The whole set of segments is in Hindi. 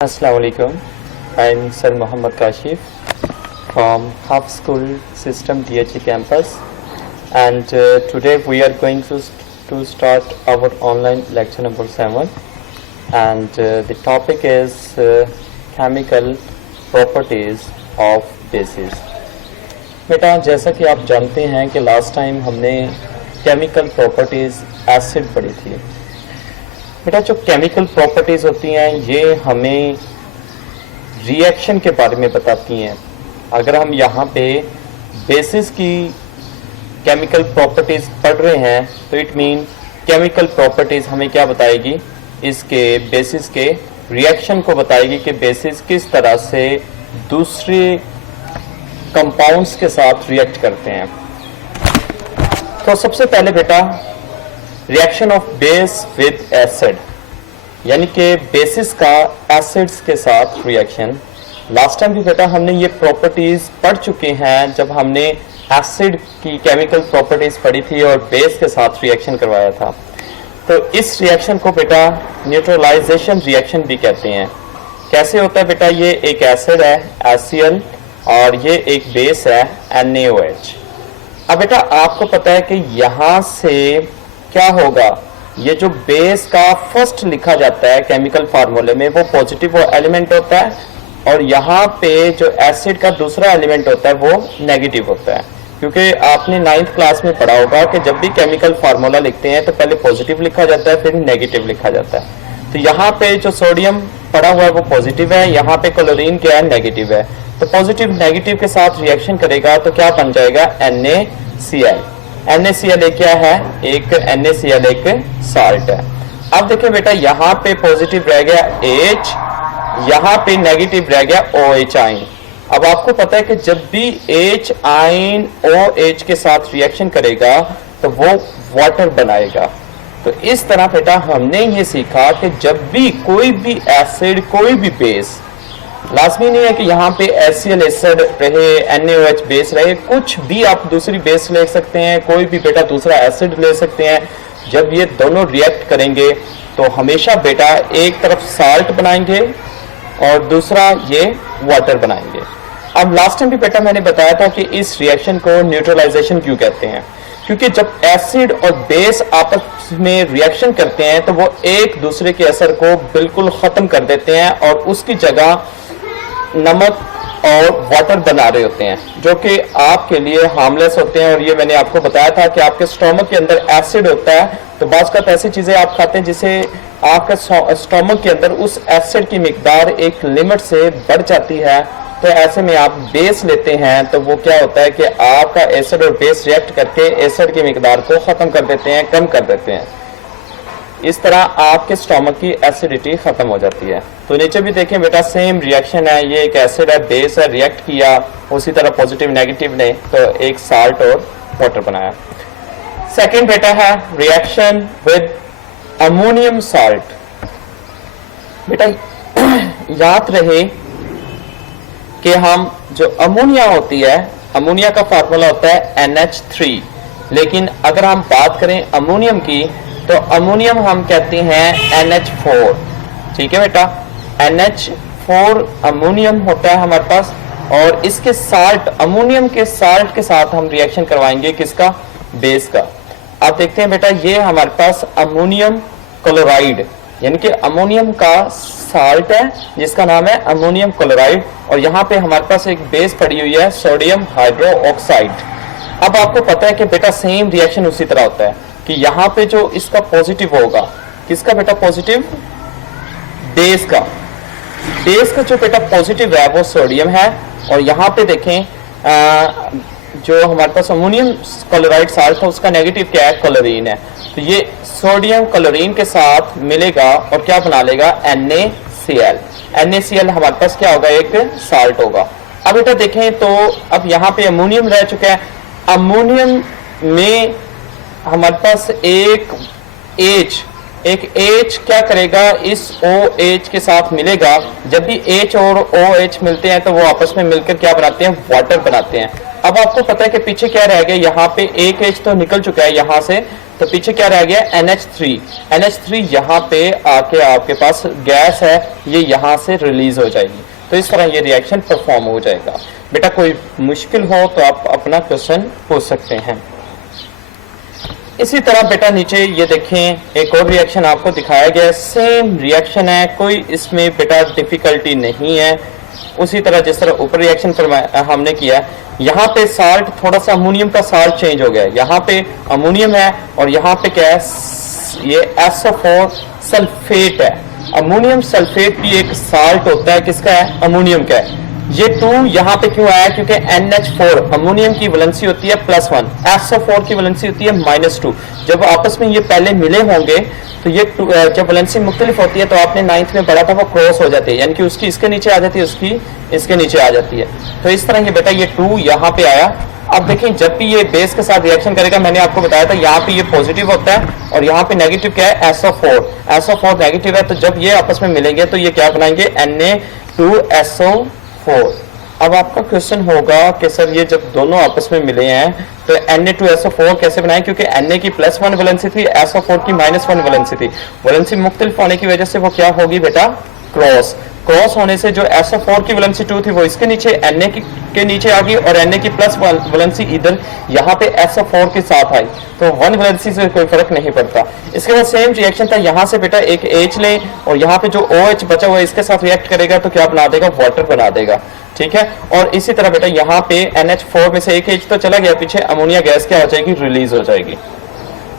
Assalamu alaikum. I'm Sir Muhammad Kashif from Half School System DHE campus, and today we are going to start our online lecture number 7, and the topic is chemical properties of bases. बेटा जैसा कि आप जानते हैं कि लास्ट टाइम हमने केमिकल प्रॉपर्टीज एसिड पढ़ी थी। बेटा जो केमिकल प्रॉपर्टीज होती हैं ये हमें रिएक्शन के बारे में बताती हैं। अगर हम यहाँ पे बेसिस की केमिकल प्रॉपर्टीज पढ़ रहे हैं तो इट मीन केमिकल प्रॉपर्टीज हमें क्या बताएगी, इसके बेसिस के रिएक्शन को बताएगी कि बेसिस किस तरह से दूसरे कंपाउंड्स के साथ रिएक्ट करते हैं। तो सबसे पहले बेटा reaction of base with acid, यानी कि बेसिस का एसिड्स के साथ रिएक्शन। लास्ट टाइम भी बेटा हमने ये प्रॉपर्टीज पढ़ चुके हैं जब हमने एसिड की केमिकल प्रॉपर्टीज पढ़ी थी और बेस के साथ रिएक्शन करवाया था। तो इस रिएक्शन को बेटा न्यूट्रलाइजेशन रिएक्शन भी कहते हैं। कैसे होता है बेटा, ये एक एसिड है HCl और ये एक बेस है NaOH। अब बेटा आपको पता है कि यहाँ से क्या होगा, ये जो बेस का फर्स्ट लिखा जाता है केमिकल फार्मूले में वो पॉजिटिव एलिमेंट होता है और यहाँ पे जो एसिड का दूसरा एलिमेंट होता है वो नेगेटिव होता है। क्योंकि आपने 9th क्लास में पढ़ा होगा कि जब भी केमिकल फार्मूला लिखते हैं तो पहले पॉजिटिव लिखा जाता है फिर नेगेटिव लिखा जाता है। तो यहाँ पे जो सोडियम पड़ा हुआ है वो पॉजिटिव है, यहाँ पे क्लोरीन क्या है, नेगेटिव है। तो पॉजिटिव नेगेटिव के साथ रिएक्शन करेगा तो क्या बन जाएगा, NaCl। NaCl एक क्या है, एक NaCl एक साल्ट है। अब देखिए बेटा यहाँ पे पॉजिटिव रह गया H, यहाँ पे नेगेटिव रह गया OH आयन। अब आपको पता है कि जब भी H आयन OH के साथ रिएक्शन करेगा तो वो वाटर बनाएगा। तो इस तरह बेटा हमने ये सीखा कि जब भी कोई भी एसिड कोई भी बेस, लाजमी नहीं है कि यहाँ पे HCl एसिड रहे NaOH बेस रहे, कुछ भी आप दूसरी बेस ले सकते हैं, कोई भी बेटा दूसरा एसिड ले सकते हैं। जब ये दोनों रिएक्ट करेंगे तो हमेशा बेटा एक तरफ साल्ट बनाएंगे और दूसरा ये वाटर बनाएंगे। अब लास्ट टाइम भी बेटा मैंने बताया था कि इस रिएक्शन को न्यूट्रलाइजेशन क्यों कहते हैं, क्योंकि जब एसिड और बेस आपस में रिएक्शन करते हैं तो वो एक दूसरे के असर को बिल्कुल खत्म कर देते हैं और उसकी जगह नमक और वाटर बना रहे होते हैं जो कि आपके लिए हार्मलेस होते हैं। और ये मैंने आपको बताया था कि आपके स्टोमक के अंदर एसिड होता है तो बाज़ का ऐसी चीजें आप खाते हैं जिसे आपके स्टोमक के अंदर उस एसिड की मिकदार एक लिमिट से बढ़ जाती है। तो ऐसे में आप बेस लेते हैं तो वो क्या होता है कि आपका एसिड और बेस रिएक्ट करके एसिड की मिकदार को खत्म कर देते हैं, कम कर देते हैं। इस तरह आपके स्टोमक की एसिडिटी खत्म हो जाती है। तो नीचे भी देखें बेटा सेम रिएक्शन है, ये एक एसिड है, बेस है, रिएक्ट किया, उसी तरह पॉजिटिव नेगेटिव ने तो एक साल्ट और वाटर बनाया। सेकंड बेटा है रिएक्शन विद अमोनियम साल्ट। बेटा याद रहे कि हम जो अमोनिया होती है, अमोनिया का फार्मूला होता है NH3, लेकिन अगर हम बात करें अमोनियम की तो अमोनियम हम कहते हैं NH4। ठीक है बेटा, NH4 अमोनियम होता है हमारे पास और इसके साल्ट, अमोनियम के साल्ट के साथ हम रिएक्शन करवाएंगे किसका, बेस का। अब देखते हैं बेटा ये हमारे पास अमोनियम क्लोराइड, यानी कि अमोनियम का साल्ट है जिसका नाम है अमोनियम क्लोराइड और यहाँ पे हमारे पास एक बेस पड़ी हुई है सोडियम हाइड्रोक्साइड। अब आपको पता है कि बेटा सेम रिएक्शन उसी तरह होता है कि यहाँ पे जो इसका पॉजिटिव होगा, किसका बेटा पॉजिटिव, बेस का। बेस का जो बेटा पॉजिटिव है वो सोडियम है और यहाँ पे देखें जो हमारे पास अमोनियम क्लोराइड साल्ट था उसका नेगेटिव क्या है, क्लोरीन है। तो ये सोडियम क्लोरीन के साथ मिलेगा और क्या बना लेगा, NaCl। NaCl हमारे पास क्या होगा, एक साल्ट होगा। अब बेटा देखें तो अब यहाँ पे अमोनियम रह चुका है, अमोनियम में हमारे पास एक H क्या करेगा, इस OH के साथ मिलेगा। जब भी H और OH मिलते हैं तो वो आपस में मिलकर क्या बनाते हैं, वाटर बनाते हैं। अब आपको पता है कि पीछे क्या रह गया, यहाँ पे एक H तो निकल चुका है यहाँ से, तो पीछे क्या रह गया, NH3। NH3 यहाँ पे आके आपके पास गैस है, ये यहाँ से रिलीज हो जाएगी। तो इस तरह ये रिएक्शन परफॉर्म हो जाएगा। बेटा कोई मुश्किल हो तो आप अपना क्वेश्चन पूछ सकते हैं। इसी तरह बेटा नीचे ये देखें, एक और रिएक्शन आपको दिखाया गया है, सेम रिएक्शन है, कोई इसमें बेटा डिफिकल्टी नहीं है। उसी तरह जिस तरह ऊपर रिएक्शन पर हमने किया, यहाँ पे साल्ट थोड़ा सा अमोनियम का साल्ट चेंज हो गया है। यहाँ पे अमोनियम है और यहाँ पे क्या है, ये SO4 सल्फेट है। अमोनियम सल्फेट भी एक साल्ट होता है, किसका है, अमोनियम का है। ये 2 यहाँ पे क्यों आया, क्योंकि NH4 अमोनियम की वैलेंसी होती है +1, SO4 की वैलेंसी होती है -2। जब आपस में ये पहले मिले होंगे तो ये जब वैलेंसी मुख्तलिफ होती है तो आपने 9th में पढ़ा था, वो क्रॉस हो जाती है, यानी कि उसकी इसके नीचे आ जाती है, उसकी इसके नीचे आ जाती है। तो इस तरह ये बेटा ये 2 यहाँ पे आया। अब देखें जब भी ये बेस के साथ रिएक्शन करेगा, मैंने आपको बताया था यहाँ पे ये पॉजिटिव होता है और यहाँ पे नेगेटिव क्या है, SO4 नेगेटिव है। तो जब ये आपस में मिलेंगे तो ये क्या बनाएंगे, Na2SO4। अब आपका क्वेश्चन होगा कि सर ये जब दोनों आपस में मिले हैं तो Na2SO4 कैसे बनाए, क्योंकि Na की +1 वैलेंसी थी, SO4 की -1 वैलेंसी थी। वैलेंसी मुख्तलिफ होने की वजह से वो क्या होगी बेटा, क्रॉस होने से जो SO4 की वैलेंसी 2 थी वो इसके नीचे Na के नीचे आ गई और Na की प्लस वैलेंसी इधर यहाँ पे SO4 के साथ आई, तो 1 वैलेंसी से कोई फर्क नहीं पड़ता। इसके बाद सेम रिएक्शन था, यहाँ से बेटा एक H लें और यहाँ पे जो OH बचा हुआ है इसके साथ रिएक्ट करेगा तो क्या बना देगा, वाटर बना देगा। ठीक है, और इसी तरह बेटा यहाँ पे NH4 में से एक H तो चला गया, पीछे अमोनिया गैस क्या हो जाएगी, रिलीज हो जाएगी।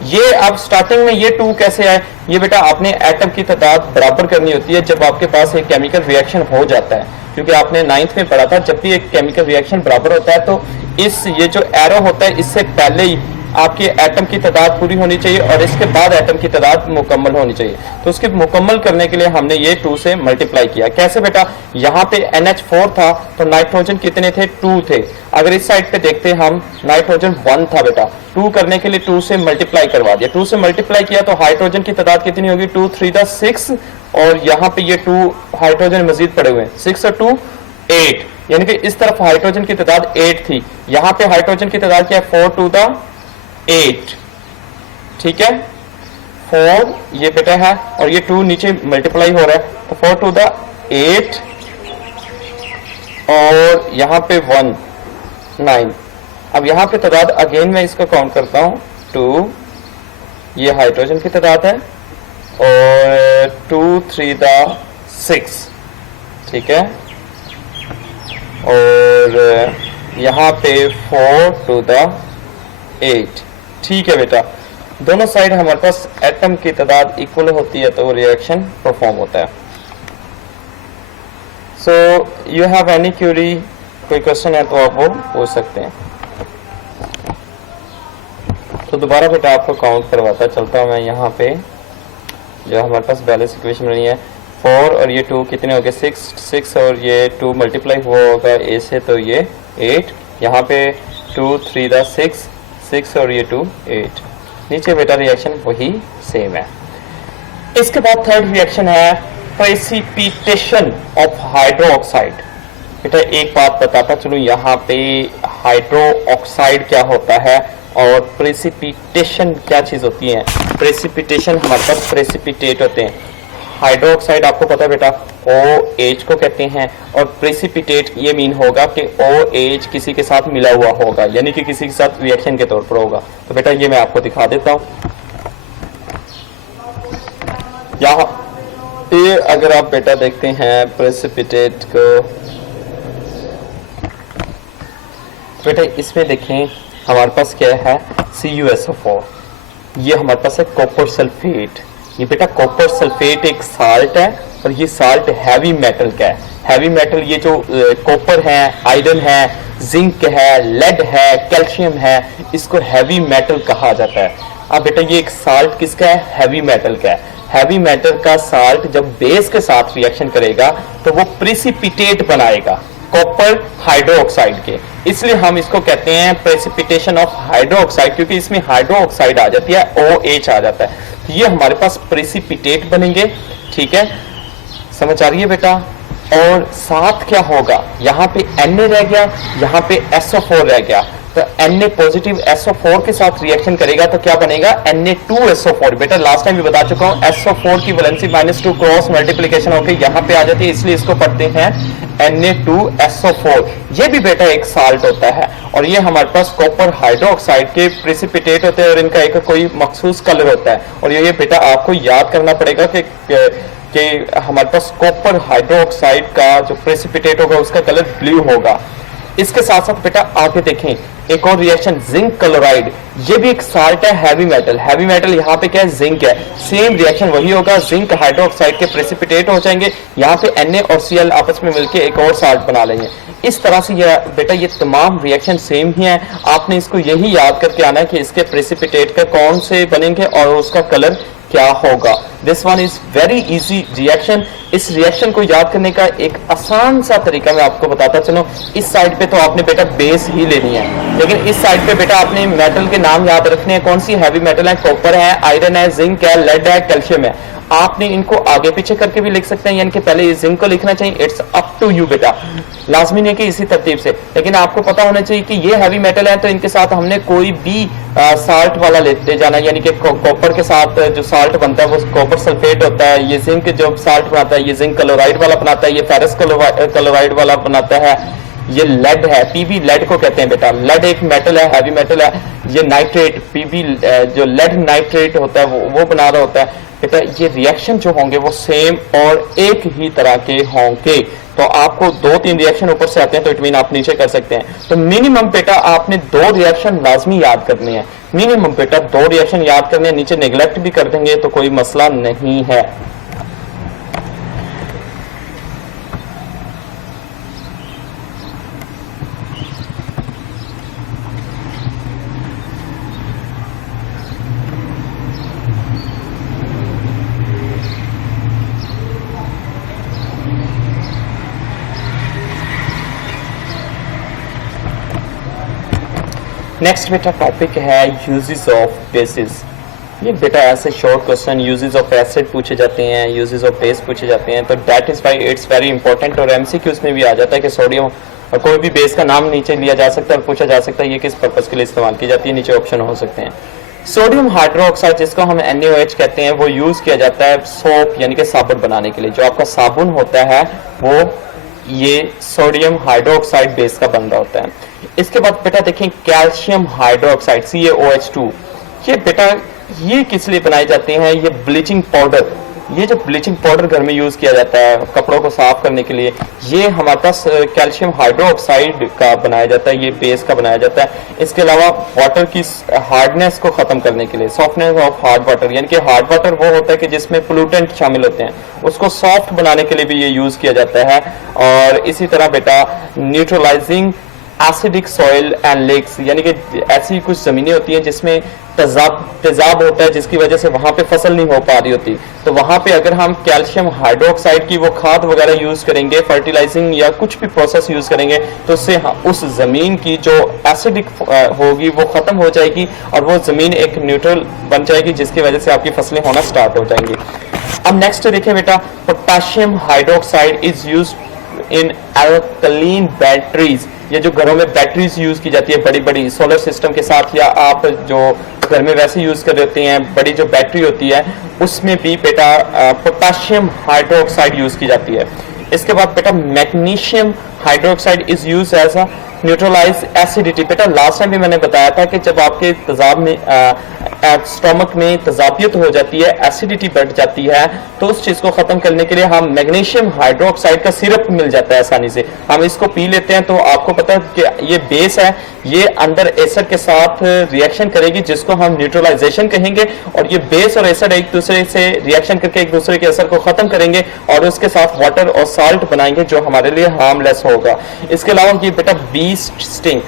ये अब स्टार्टिंग में ये 2 कैसे आए, ये बेटा आपने एटम की तादाद बराबर करनी होती है जब आपके पास एक केमिकल रिएक्शन हो जाता है, क्योंकि आपने 9th में पढ़ा था, जब भी एक केमिकल रिएक्शन बराबर होता है तो इस ये जो एरो होता है इससे पहले ही आपके एटम की तादाद पूरी होनी चाहिए और इसके बाद एटम की तादाद मुकम्मल होनी चाहिए। तो उसके मुकम्मल करने के लिए हमने ये 2 से मल्टीप्लाई किया। कैसे बेटा, यहाँ पे NH4 था तो नाइट्रोजन कितने थे, 2 थे। अगर इस साइड पे देखते हम, नाइट्रोजन 1 था बेटा, 2 करने के लिए 2 से मल्टीप्लाई करवा दिया। 2 से मल्टीप्लाई किया तो हाइड्रोजन की तादाद कितनी होगी, 2 3 6, और यहाँ पे ये 2 हाइड्रोजन मजीद पड़े हुए हैं, 6 और 2 8, यानी कि इस तरफ हाइड्रोजन की तादाद 8 थी, यहाँ पे हाइड्रोजन की तादाद क्या है, 4 2 8। ठीक है, 4 ये बेटा है और ये 2 नीचे मल्टीप्लाई हो रहा है, तो 4 2 8 और यहाँ पे 1 9। अब यहाँ पे तादाद अगेन मैं इसको काउंट करता हूँ, 2 ये हाइड्रोजन की तादाद है और 2 3 6। ठीक है, और यहाँ पे 4 2 8। ठीक है बेटा, दोनों साइड हमारे पास एटम की तादाद इक्वल होती है तो वो रिएक्शन परफॉर्म होता है। So you have any Curie, कोई क्वेश्चन है तो आप वो पूछ सकते हैं। तो दोबारा बेटा आपको काउंट करवाता चलता हूँ मैं। यहाँ पे जो हमारे पास बैलेंस इक्वेशन बनी है, 4 और ये 2 कितने हो गए, 6 और ये 2 मल्टीप्लाई हुआ होगा ए से तो ये 8, यहाँ पे 2 3 6 और ये 2 8। नीचे बेटा रिएक्शन वही सेम है। इसके बाद थर्ड रिएक्शन है प्रेसिपिटेशन ऑफ हाइड्रो ऑक्साइड। बेटा एक बात बताता चलूं, यहाँ पे हाइड्रो ऑक्साइड क्या होता है और प्रेसिपिटेशन क्या चीज होती है। प्रेसिपिटेशन हमारे पास प्रेसिपिटेट होते हैं, हाइड्रो ऑक्साइड आपको पता है बेटा OH को कहते हैं, और प्रेसिपिटेट ये मीन होगा कि OH किसी के साथ मिला हुआ होगा, यानी कि किसी के साथ रिएक्शन के तौर पर होगा। तो बेटा ये मैं आपको दिखा देता हूं। यहाँ ये अगर आप बेटा देखते हैं प्रेसिपिटेट को, बेटा इसमें देखें हमारे पास क्या है, CuSO4, ये हमारे पास है कॉपर सल्फेट। ये बेटा कॉपर सल्फेट एक साल्ट है और ये साल्ट हैवी मेटल का है। हैवी मेटल ये जो कॉपर है, आयरन है, जिंक है, लेड है, कैल्शियम है, इसको हैवी मेटल कहा जाता है। अब बेटा ये एक साल्ट किसका है, हैवी मेटल का है। हैवी मेटल का साल्ट जब बेस के साथ रिएक्शन करेगा तो वो प्रेसिपिटेट बनाएगा कॉपर हाइड्रो ऑक्साइड के, इसलिए हम इसको कहते हैं प्रेसिपिटेशन ऑफ हाइड्रो ऑक्साइड, क्योंकि इसमें हाइड्रो ऑक्साइड आ जाती है, OH आ जाता है, तो ये हमारे पास प्रेसिपिटेट बनेंगे। ठीक है, समझ आ रही है बेटा। और साथ क्या होगा, यहाँ पे Na रह गया, यहाँ पे SO4 रह गया, तो Na पॉजिटिव SO4 के साथ रिएक्शन करेगा तो क्या बनेगा, Na2SO4। बेटा लास्ट टाइम भी बता चुका हूं, SO4 की वैलेंसी -2 क्रॉस मल्टीप्लीकेशन होकर यहाँ पे आ जाती है, इसलिए इसको पढ़ते हैं Na2SO4। ये भी बेटा एक साल्ट होता है और ये हमारे पास कॉपर हाइड्रोक्साइड के प्रेसिपिटेट होते हैं और इनका एक कोई मखसूस कलर होता है। और ये बेटा आपको याद करना पड़ेगा कि हमारे पास कॉपर हाइड्रोक्साइड का जो प्रेसिपिटेट होगा उसका कलर ब्लू होगा। इसके साथ साथ बेटा आगे देखें एक और रिएक्शन जिंक क्लोराइड, ये भी एक साल्ट है, हैवी मेटल। हैवी मेटल यहाँ पे क्या है, जिंक है। सेम रिएक्शन वही होगा, जिंक हाइड्रोक्साइड के प्रेसिपिटेट हो जाएंगे, यहाँ पे Na और Cl आपस में मिलके एक और साल्ट बना लेंगे। इस तरह से ये बेटा ये तमाम रिएक्शन सेम ही है। आपने इसको यही याद करके आना है कि इसके प्रेसिपिटेट का कौन से बनेंगे और उसका कलर क्या होगा। This one is very easy reaction. इस रिएक्शन को याद करने का एक आसान सा तरीका मैं आपको बताता चलूं। इस साइड पे तो आपने बेटा बेस ही लेनी है, लेकिन इस साइड पे बेटा आपने मेटल के नाम याद रखने हैं। कौन सी हैवी मेटल है, कॉपर है, आयरन है, जिंक है, लेड है, कैल्शियम है। आपने इनको आगे पीछे करके भी लिख सकते हैं, यानी कि पहले जिंक को लिखना चाहिए। इट्स अप टू यू बेटा, लाजमी नहीं कि इसी तरतीब से, लेकिन आपको पता होना चाहिए कि ये हैवी मेटल है तो इनके साथ हमने कोई भी साल्ट वाला लेते जाना, यानी कि कॉपर के साथ जो साल्ट बनता है वो कॉपर सल्फेट होता है। ये जिंक जो साल्ट बनाता है ये जिंक क्लोराइड वाला बनाता है, ये फेरस क्लोराइड वाला बनाता है। ये लेड है, पीबी लेड को कहते हैं बेटा। लेड एक मेटल है, हैवी मेटल है। ये नाइट्रेट पीबी जो लेड नाइट्रेट होता है वो बना रहा होता है बेटा। ये रिएक्शन जो होंगे वो सेम और एक ही तरह के होंगे। तो आपको 2-3 रिएक्शन ऊपर से आते हैं तो इट मीन आप नीचे कर सकते हैं। तो मिनिमम बेटा आपने 2 रिएक्शन लाजमी याद करने हैं। मिनिमम बेटा 2 रिएक्शन याद करने हैं, नीचे नेग्लेक्ट भी कर देंगे तो कोई मसला नहीं है। नेक्स्ट बेटा टॉपिक है यूजेस ऑफ बेसिस। ये बेटा ऐसे short question uses of acid पूछे जाते हैं, यूजेस ऑफ बेस पूछे जाते हैं, तो that is why it's very important. और एमसीक्यूज में भी आ जाता है कि सोडियम और कोई भी बेस का नाम नीचे लिया जा सकता है और पूछा जा सकता है ये किस पर्पस के लिए इस्तेमाल की जाती है। नीचे ऑप्शन हो सकते हैं। सोडियम हाइड्रोक्साइड जिसको हम NaOH कहते हैं वो यूज किया जाता है सोप यानी कि साबुन बनाने के लिए। जो आपका साबुन होता है वो ये सोडियम हाइड्रोक्साइड बेस का बन रहा होता है। इसके बाद बेटा देखें कैल्शियम हाइड्रोक्साइड CaOH2, ये बेटा ये किस लिए बनाए जाते हैं, ये ब्लीचिंग पाउडर। ये जो ब्लीचिंग पाउडर घर में यूज किया जाता है कपड़ों को साफ करने के लिए, ये हमारे पास कैल्शियम हाइड्रोक्साइड का बनाया जाता है, ये बेस का बनाया जाता है। इसके अलावा वाटर की हार्डनेस को खत्म करने के लिए, सॉफ्टनेस ऑफ हार्ड वाटर, यानी कि हार्ड वाटर वो होता है कि जिसमें पोल्यूटेंट शामिल होते हैं, उसको सॉफ्ट बनाने के लिए भी ये यूज किया जाता है। और इसी तरह बेटा neutralising acidic soil and lakes, यानी कि ऐसी कुछ जमीनें होती हैं जिसमें तेजाब होता है जिसकी वजह से वहां पे फसल नहीं हो पा रही होती, तो वहां पे अगर हम कैल्शियम हाइड्रोक्साइड की वो खाद वगैरह यूज करेंगे, फर्टिलाइजिंग या कुछ भी प्रोसेस यूज करेंगे, तो उससे उस जमीन की जो एसिडिक होगी वो खत्म हो जाएगी और वो जमीन एक न्यूट्रल बन जाएगी जिसकी वजह से आपकी फसलें होना स्टार्ट हो जाएंगी। अब नेक्स्ट देखिए बेटा, potassium hydroxide is use in alkaline batteries. ये जो घरों में बैटरीज यूज की जाती है बड़ी बड़ी सोलर सिस्टम के साथ, या आप जो घर में वैसे यूज कर रहे होते हैं बड़ी जो बैटरी होती है उसमें भी बेटा पोटेशियम हाइड्रोक्साइड यूज की जाती है। इसके बाद बेटा magnesium hydroxide is use as a neutralise acidity. बेटा लास्ट टाइम भी मैंने बताया था कि जब आपके तेजाब में स्टोमक में तेजाबियत हो जाती है, एसिडिटी बढ़ जाती है, तो उस चीज को खत्म करने के लिए हम मैग्नीशियम हाइड्रोक्साइड का सिरप मिल जाता है आसानी से, हम इसको पी लेते हैं। तो आपको पता है कि ये बेस है, ये अंदर एसिड के साथ रिएक्शन करेगी जिसको हम न्यूट्रलाइजेशन कहेंगे, और ये बेस और एसिड एक दूसरे से रिएक्शन करके एक दूसरे के असर को खत्म करेंगे और उसके साथ वाटर और साल्ट बनाएंगे जो हमारे लिए हार्मलेस होगा। इसके अलावा ये बेटा बी स्टिंग,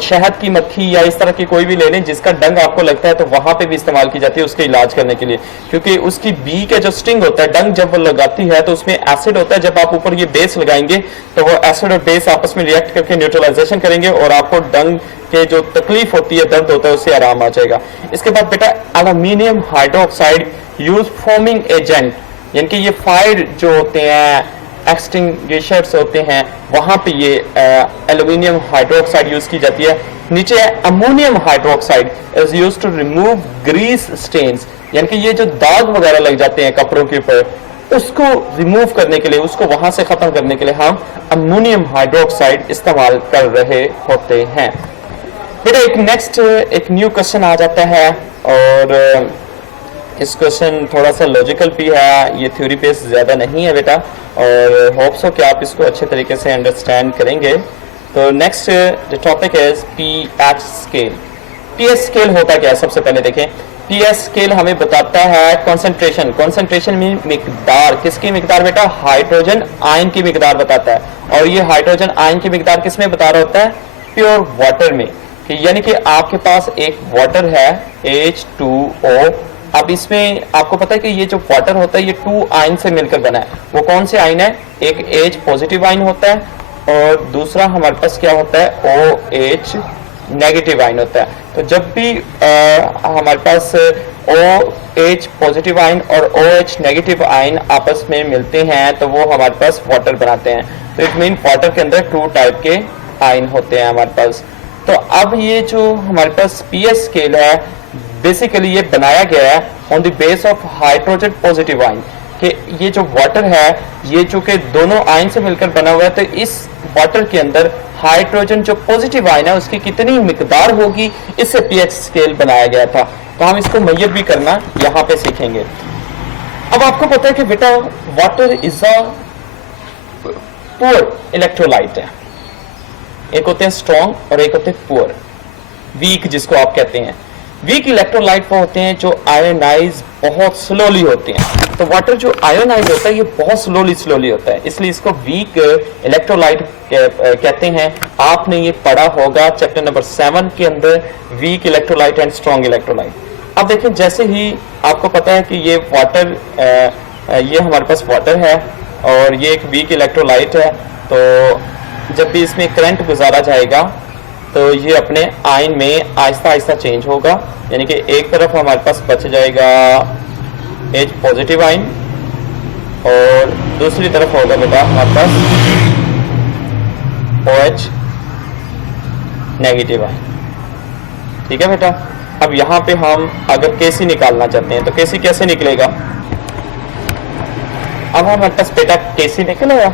शहद की मक्खी या इस तरह की कोई भी ले लें जिसका डंग आपको लगता है, तो वहां पे भी इस्तेमाल की जाती है उसके इलाज करने के लिए, क्योंकि उसकी बी का जो स्टिंग होता है, डंग जब वो लगाती है तो उसमें एसिड होता है। जब आप ऊपर ये बेस लगाएंगे तो वो एसिड और बेस आपस में रिएक्ट करके न्यूट्रलाइजेशन करेंगे और आपको डंग के जो तकलीफ होती है, दर्द होता है, उससे आराम आ जाएगा। इसके बाद बेटा aluminium hydroxide use foaming agent, यानी कि ये फायर जो होते हैं एक्सटिंग्विशर्स होते हैं वहाँ पे ये एल्यूमिनियम हाइड्रोक्साइड यूज़ की जाती है। नीचे ammonium hydroxide is used to remove grease stains, यानी कि ये जो दाग वगैरह लग जाते हैं कपड़ों के ऊपर, उसको रिमूव करने के लिए, उसको वहां से खत्म करने के लिए हम अमोनियम हाइड्रोक्साइड इस्तेमाल कर रहे होते हैं। फिर एक नेक्स्ट एक न्यू क्वेश्चन आ जाता है, और इस क्वेश्चन थोड़ा सा लॉजिकल भी है, ये थ्योरी बेस ज़्यादा नहीं है बेटा, और होप्स हो कि आप इसको अच्छे तरीके से अंडरस्टैंड करेंगे। तो next the topic is pH scale. PH scale होता क्या है, सबसे पहले देखें। पीएच स्केल हमें बताता है कंसंट्रेशन, कंसंट्रेशन में मिकदार, किसकी मिकदार बेटा, हाइड्रोजन आयन की मिकदार बताता है। और ये हाइड्रोजन आयन की मिकदार किस में बता रहा होता है, प्योर वाटर में, यानी कि आपके पास एक वाटर है H2O। अब इसमें आपको पता है कि ये जो वाटर होता है ये 2 आयन से मिलकर बना है। वो कौन से आयन है, एक H पॉजिटिव आयन होता है और दूसरा हमारे पास क्या होता है, OH नेगेटिव आयन होता है। तो जब भी हमारे पास OH पॉजिटिव आयन और OH नेगेटिव आयन आपस में मिलते हैं तो वो हमारे पास वाटर बनाते हैं। तो इट मीन वाटर के अंदर 2 टाइप के आयन होते हैं हमारे पास। तो अब ये जो हमारे पास पीएच स्केल है, बेसिकली ये बनाया गया है on the base of hydrogen positive ion, कि ये जो वाटर है ये जो कि दोनों आयन से मिलकर बना हुआ है, तो इस वाटर के अंदर हाइड्रोजन जो पॉजिटिव आयन है उसकी कितनी मिकदार होगी, इससे पीएच स्केल बनाया गया था। तो हम इसको मैयर भी करना यहाँ पे सीखेंगे। अब आपको पता है कि बेटा water is a poor electrolyte है, एक होते हैं स्ट्रॉन्ग और एक होते हैं पुअर, वीक जिसको आप कहते हैं। वीक इलेक्ट्रोलाइट वो होते हैं जो आयोनाइज बहुत स्लोली होते हैं। तो वाटर जो आयोनाइज होता है ये बहुत स्लोली होता है, इसलिए इसको वीक इलेक्ट्रोलाइट कहते हैं। आपने ये पढ़ा होगा चैप्टर नंबर 7 के अंदर, weak electrolyte and strong electrolyte. अब देखें, जैसे ही आपको पता है कि ये वाटर ये हमारे पास वाटर है और ये एक वीक इलेक्ट्रोलाइट है, तो जब भी इसमें करंट गुजारा जाएगा तो ये अपने आयन में आहिस्ता आहिस्ता चेंज होगा, यानी कि एक तरफ हमारे पास बच जाएगा H पॉजिटिव आयन और दूसरी तरफ होगा बेटा हमारे पास OH नेगेटिव आयन। ठीक है बेटा। अब यहाँ पे हम अगर केसी निकालना चाहते हैं तो केसी कैसे निकलेगा, अब हमारे पास बेटा केसी निकलेगा।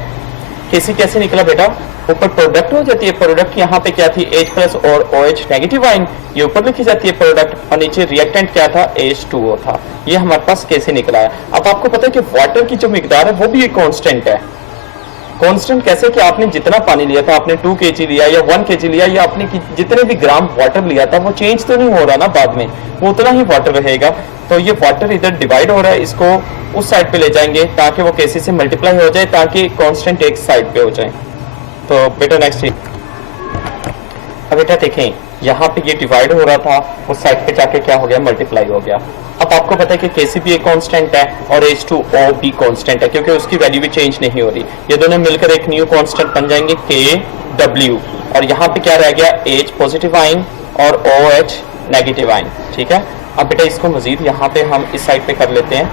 केसी कैसे निकला बेटा, ऊपर प्रोडक्ट हो जाती है, प्रोडक्ट यहाँ पे क्या थी H प्लस और OH नेगेटिव आयन, ये ऊपर लिखी जाती है प्रोडक्ट, और नीचे रिएक्टेंट क्या था H2O था। ये हमारे पास कैसे निकला है। अब आपको पता है कि वाटर की जो मिकदार है वो भी एक कांस्टेंट है। कांस्टेंट कैसे, कि आपने जितना पानी लिया था, आपने 2 kg लिया या 1 kg लिया, या आपने जितने भी ग्राम वाटर लिया था वो चेंज तो नहीं हो रहा ना, बाद में वो उतना ही वाटर रहेगा। तो ये वाटर इधर डिवाइड हो रहा है, इसको उस साइड पे ले जाएंगे ताकि वो केसी से मल्टीप्लाई हो जाए, ताकि कांस्टेंट एक साइड पे हो जाए। तो बेटा नेक्स्ट, अब बेटा देखें यहाँ पे ये डिवाइड हो रहा था, उस साइड पे जाके क्या हो गया, मल्टीप्लाई हो गया। अब आपको पता है कि केसी भी एक कांस्टेंट है और H2O भी कांस्टेंट है, क्योंकि उसकी वैल्यू भी चेंज नहीं हो रही। ये दोनों मिलकर एक न्यू कांस्टेंट बन जाएंगे KW, और यहाँ पे क्या रह गया, H पॉजिटिव आयन और OH नेगेटिव आयन। ठीक है। अब बेटा इसको मजीद यहाँ पे हम इस साइड पे कर लेते हैं।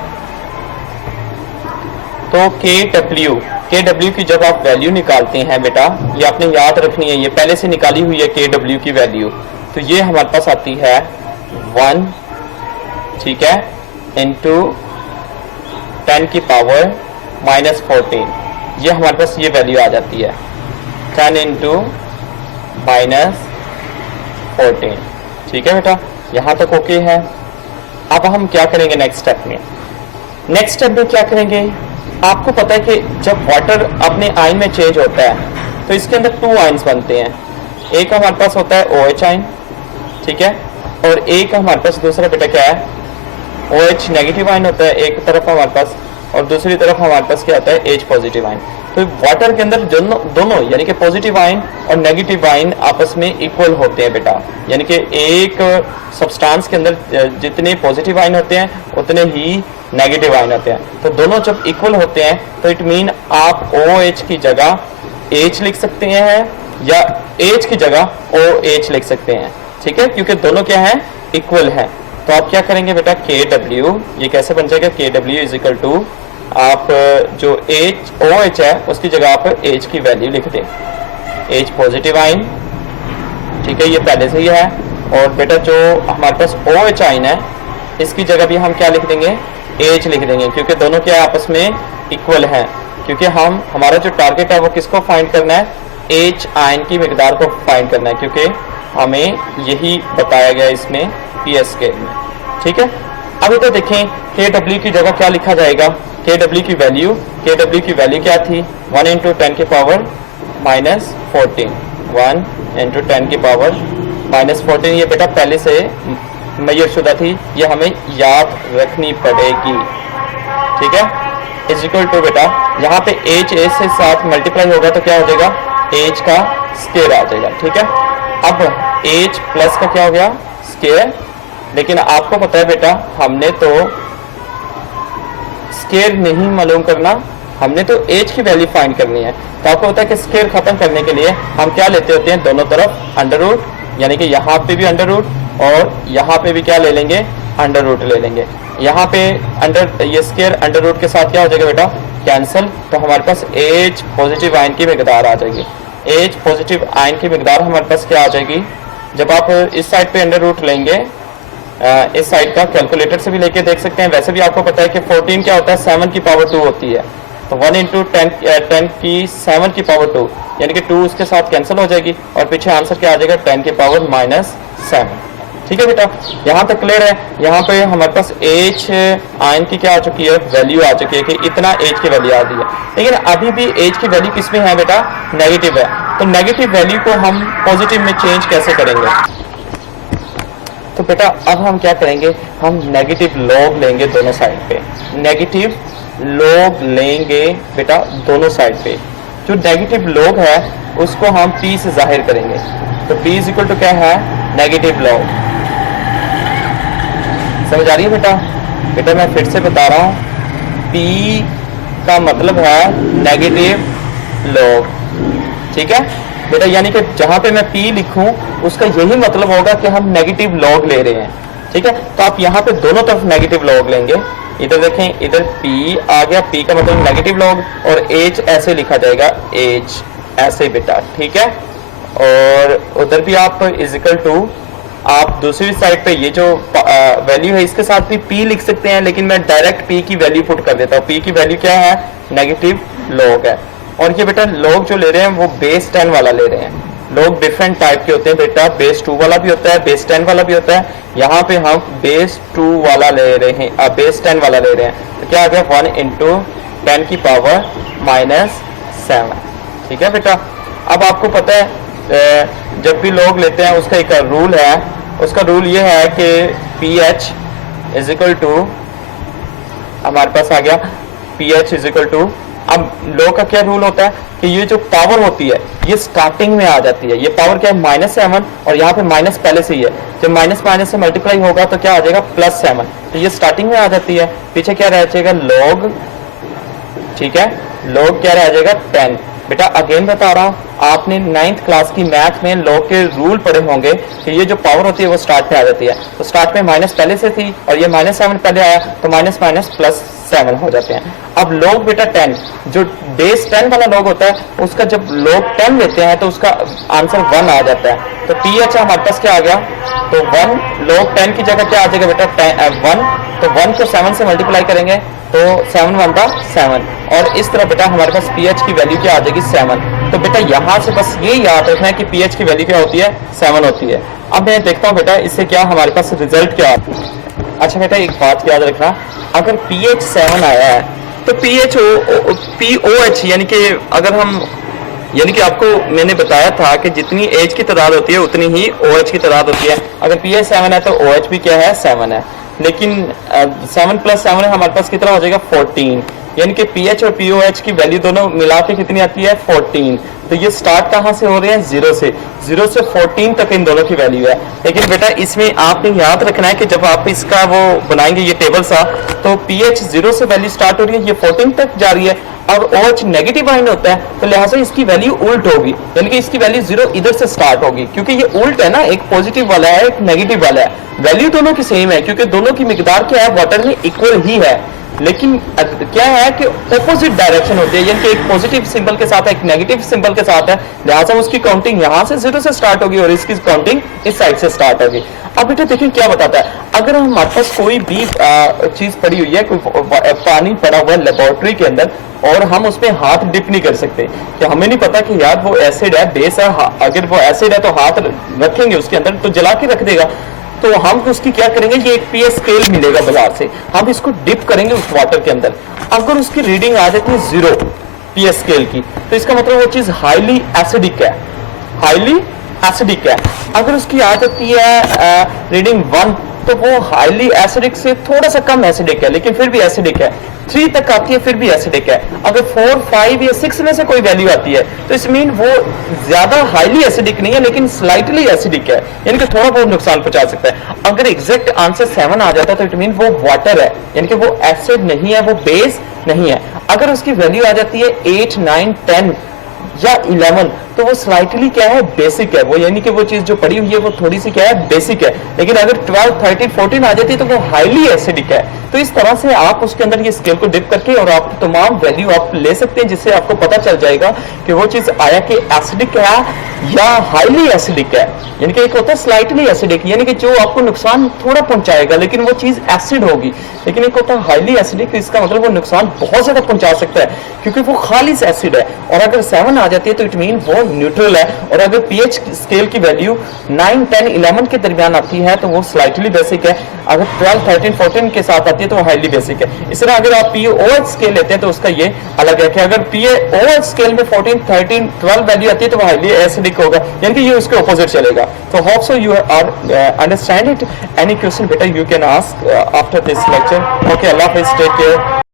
तो KW की जब आप वैल्यू निकालते हैं बेटा, ये आपने याद रखनी है, ये पहले से निकाली हुई है KW की वैल्यू। तो ये हमारे पास आती है 1, ठीक है, इंटू 10 की पावर -14। ये हमारे पास ये वैल्यू आ जाती है 10 इंटू -14। ठीक है बेटा, यहाँ तक ओके है। अब हम क्या करेंगे नेक्स्ट स्टेप में, नेक्स्ट स्टेप में क्या करेंगे, आपको पता है कि जब वाटर अपने आयन में चेंज होता है तो इसके अंदर 2 आयन्स बनते हैं। एक हमारे पास होता है OH आयन, ठीक है, और एक हमारे पास दूसरा बेटा क्या है, OH नेगेटिव आयन होता है एक तरफ हमारे पास, और दूसरी तरफ हमारे पास क्या होता है H पॉजिटिव आयन। तो वाटर के अंदर दोनों यानी कि पॉजिटिव आयन और नेगेटिव आयन आपस में इक्वल होते हैं बेटा, यानी कि एक सब्सटेंस के अंदर जितने पॉजिटिव आयन होते हैं उतने ही नेगेटिव आयन होते हैं। तो दोनों जब इक्वल होते हैं तो इट मीन आप OH की जगह H लिख सकते हैं या H की जगह OH लिख सकते हैं। ठीक है, क्योंकि दोनों क्या है, इक्वल है। तो आप क्या करेंगे बेटा, KW, ये कैसे बन जाएगा, KW इज इक्वल टू आप जो OH है उसकी जगह आप H की वैल्यू लिख दें, H पॉजिटिव आइन, ठीक है, ये पहले से ही है। और बेटा जो हमारे पास OH आइन है इसकी जगह भी हम क्या लिख देंगे, H लिख देंगे, क्योंकि दोनों क्या आपस में इक्वल हैं। क्योंकि हमारा जो टारगेट है वो किसको फाइंड करना है, H आयन की मिकदार को फाइंड करना है, क्योंकि हमें यही बताया गया इसमें PS स्केल में, ठीक है। अब इधर देखें KW की जगह क्या लिखा जाएगा, KW की वैल्यू क्या थी, 1 × 10 की पावर -14, 1 × 10 की पावर -14, ये बेटा पहले से मैयर शुदा थी, ये हमें याद रखनी पड़ेगी, ठीक है। इज इक्वल टू बेटा यहाँ पे H से साथ मल्टीप्लाई होगा तो क्या हो जाएगा, H का स्केयर आ जाएगा, ठीक है। अब H प्लस का क्या हो गया, स्केयर, लेकिन आपको पता है बेटा हमने तो स्केयर नहीं मालूम करना, हमने तो H की वैल्यू फाइंड करनी है। तो आपको पता है कि स्केयर खत्म करने के लिए हम क्या लेते होते हैं, दोनों तरफ अंडर रूट, यानी कि यहाँ पे भी अंडर रूट और यहाँ पे भी क्या ले लेंगे, अंडर रूट ले लेंगे। यहाँ पे ये स्केयर अंडर रूट के साथ क्या हो जाएगा बेटा, कैंसिल, तो हमारे पास H पॉजिटिव आयन की मिकदार आ जाएगी। H पॉजिटिव आयन की मिकदार हमारे पास क्या आ जाएगी, जब आप इस साइड पे अंडर रूट लेंगे, इस साइड का कैलकुलेटर से भी लेके देख सकते हैं, वैसे भी आपको पता है कि 14 क्या होता है, 7 की पावर 2 होती है, तो 1 × 10 की 7 की पावर 2, यानी कि 2 उसके साथ कैंसिल हो जाएगी और पीछे आंसर क्या आ जाएगा, 10 की पावर -7, ठीक है बेटा। यहाँ तक क्लियर है। यहाँ पे हमारे पास H आयन की क्या आ चुकी है, वैल्यू आ चुकी है कि इतना H की वैल्यू आ गई है, लेकिन अभी भी H की वैल्यू किस में है बेटा, नेगेटिव है। तो नेगेटिव वैल्यू को हम पॉजिटिव में चेंज कैसे करेंगे, तो बेटा अब हम क्या करेंगे, हम नेगेटिव लॉग लेंगे दोनों साइड पे, नेगेटिव लॉग लेंगे बेटा दोनों साइड पे। जो नेगेटिव लॉग है उसको हम P से जाहिर करेंगे, तो P इक्वल टू क्या है, नेगेटिव लॉग। समझ आ रही है बेटा, बेटा मैं फिर से बता रहा हूँ, P का मतलब है नेगेटिव लॉग, ठीक है बेटा, यानी कि जहां पे मैं P लिखूं उसका यही मतलब होगा कि हम नेगेटिव लॉग ले रहे हैं, ठीक है। तो आप यहाँ पे दोनों तरफ नेगेटिव लॉग लेंगे, इधर देखें, इधर P आ गया, P का मतलब नेगेटिव लॉग, और H ऐसे लिखा जाएगा, H ऐसे बेटा, ठीक है। और उधर भी आप इजिकल टू, आप दूसरी साइड पे ये जो वैल्यू है इसके साथ भी P लिख सकते हैं, लेकिन मैं डायरेक्ट P की वैल्यू पुट कर देता हूँ। P की वैल्यू क्या है, नेगेटिव लॉग है। और ये बेटा लॉग जो ले रहे हैं वो बेस 10 वाला ले रहे हैं। लॉग डिफरेंट टाइप के होते हैं बेटा, बेस 2 वाला भी होता है, बेस 10 वाला भी होता है। यहाँ पे हम बेस 2 वाला ले रहे हैं, बेस 10 वाला ले रहे हैं, तो क्या आ गया, 1 × 10 की पावर -7, ठीक है बेटा। अब आपको पता है जब भी लॉग लेते हैं उसका एक रूल है, उसका रूल ये है कि PH इजिकल टू, हमारे पास आ गया PH इजिकल टू, अब लॉग का क्या रूल होता है कि ये जो पावर होती है ये स्टार्टिंग में आ जाती है। ये पावर क्या है, -7, और यहाँ पे माइनस पहले से ही है, जब माइनस माइनस से मल्टीप्लाई होगा तो क्या आ जाएगा, +7, तो ये स्टार्टिंग में आ जाती है। पीछे क्या रह जाएगा, लॉग, ठीक है, लॉग क्या रह जाएगा, 10। बेटा अगेन बता रहा हूँ, आपने 9th क्लास की मैथ में लॉग के रूल पढ़े होंगे कि ये जो पावर होती है वो स्टार्ट में आ जाती है, तो स्टार्ट में माइनस पहले से थी और ये -7 पहले आया, तो माइनस माइनस +7 हो जाते हैं। अब लॉग बेटा 10, जो बेस 10 वाला लॉग होता है उसका जब लॉग 10 लेते हैं तो उसका आंसर 1 आ जाता है। तो PH हमारे पास क्या आ गया, तो 1, लॉग 10 की जगह क्या आ जाएगा बेटा, 1, तो 1 को 7 से मल्टीप्लाई करेंगे तो 7 1 7, और इस तरह बेटा हमारे पास PH की वैल्यू क्या आ जाएगी, 7। तो बेटा यहाँ से बस ये याद रखना है कि PH की वैल्यू क्या होती है, 7 होती है। अब मैं देखता हूँ बेटा इससे क्या हमारे पास रिजल्ट क्या आता है। अच्छा बेटा एक बात याद रखना, अगर PH 7 आया है तो POH, यानी कि अगर हम, यानी कि आपको मैंने बताया था कि जितनी H की तादाद होती है उतनी ही OH की तादाद होती है। अगर PH 7 है तो OH भी क्या है, 7 है, लेकिन 7 + 7 हमारे पास कितना हो जाएगा, 14, यानी कि PH और POH की वैल्यू दोनों मिला के कितनी आती है, 14। तो ये स्टार्ट कहाँ से हो रहे हैं, 0 से 14 तक इन दोनों की वैल्यू है। लेकिन बेटा इसमें आपने याद रखना है कि जब आप इसका वो बनाएंगे ये टेबल सा, तो PH 0 से वैल्यू स्टार्ट हो रही है, ये 14 तक जा रही है। अब OH नेगेटिव आयन होता है तो लिहाजा इसकी वैल्यू उल्ट होगी, यानी कि इसकी वैल्यू 0 इधर से स्टार्ट होगी, क्योंकि ये उल्ट है ना, एक पॉजिटिव वाला है एक नेगेटिव वाला है, वैल्यू दोनों की सेम है क्योंकि दोनों की मिकदार क्या है, वाटर में इक्वल ही है। लेकिन क्या है कि ऑपोजिट डायरेक्शन होती है, यानी कि एक पॉजिटिव सिंबल के साथ एक नेगेटिव सिंबल के साथ है, लिहाजा उसकी काउंटिंग यहाँ से 0 से स्टार्ट होगी और इसकी काउंटिंग इस साइड से स्टार्ट होगी। अब बेटा देखिए क्या बताता है, अगर हमारे पास कोई भी चीज पड़ी हुई है, कोई पानी पड़ा हुआ है लेबोरेटरी के अंदर और हम उसमें हाथ डिप नहीं कर सकते, कि हमें नहीं पता कि यार वो एसिड है, बेस है, अगर वो एसिड है तो हाथ रखेंगे उसके अंदर तो जला के रख देगा, तो हम उसकी क्या करेंगे, ये एक पीएच स्केल मिलेगा बाजार से, हम इसको डिप करेंगे उस वाटर के अंदर, अगर उसकी रीडिंग आ जाती है 0 पीएच स्केल की, तो इसका मतलब वो चीज हाईली एसिडिक है, हाईली एसिडिक है। अगर उसकी आ जाती है रीडिंग 1, तो वो हाईली एसिडिक से थोड़ा सा कम एसिडिक है, लेकिन फिर भी एसिडिक है। 3 तक आती है फिर भी एसिडिक है। अगर 4, 5 या 6 में से कोई वैल्यू आती है तो इस मीन वो ज्यादा हाईली एसिडिक नहीं है लेकिन स्लाइटली एसिडिक है, यानी कि थोड़ा बहुत नुकसान पहुंचा सकता है। अगर एग्जैक्ट आंसर 7 आ जाता है तो इट मीन वो वाटर है, यानी कि वो एसिड नहीं है, वो बेस नहीं है। अगर उसकी वैल्यू आ जाती है 8, 9, 10 या 11, तो वो स्लाइटली क्या है, बेसिक है, वो यानी कि वो चीज जो पड़ी हुई है वो थोड़ी सी क्या है, बेसिक है। लेकिन अगर 12, 13, 14 आ जाती है तो वो हाईली एसिडिक है। तो इस तरह से आप उसके अंदर ये स्केल को डिप करके और आप तमाम वैल्यू आप ले सकते हैं, जिससे आपको पता चल जाएगा कि वो चीज आया कि एसिडिक है या हाईली एसिडिक है। यानी कि एक होता है स्लाइटली एसिडिक, यानी कि जो आपको नुकसान थोड़ा पहुंचाएगा लेकिन वो चीज एसिड होगी, लेकिन एक होता है हाईली एसिडिक, इसका मतलब वो नुकसान बहुत ज्यादा पहुंचा सकता है क्योंकि वो खालिस एसिड है। और अगर 7 आ जाती है तो इट मीन वो न्यूट्रल है, और अगर पीएच स्केल की वैल्यू 9, 10, 11 के दरमियान आती है तो वो स्लाइटली बेसिक है, अगर 12, 13, 14 के साथ आती है तो वो हाईली बेसिक है। इस तरह अगर आप पीओएच स्केल लेते हैं तो उसका ये अलग है कि अगर पीओएच स्केल में 14, 13, 12 वैल्यू आती है तो वो हाईली एसिडिक होगा, यानी कि ये उसके ऑपोजिट चलेगा। तो hope so you are understand it. Any question बेटा you can ask after this lecture. Okay, अल्लाह हाफिज़, टेक केयर।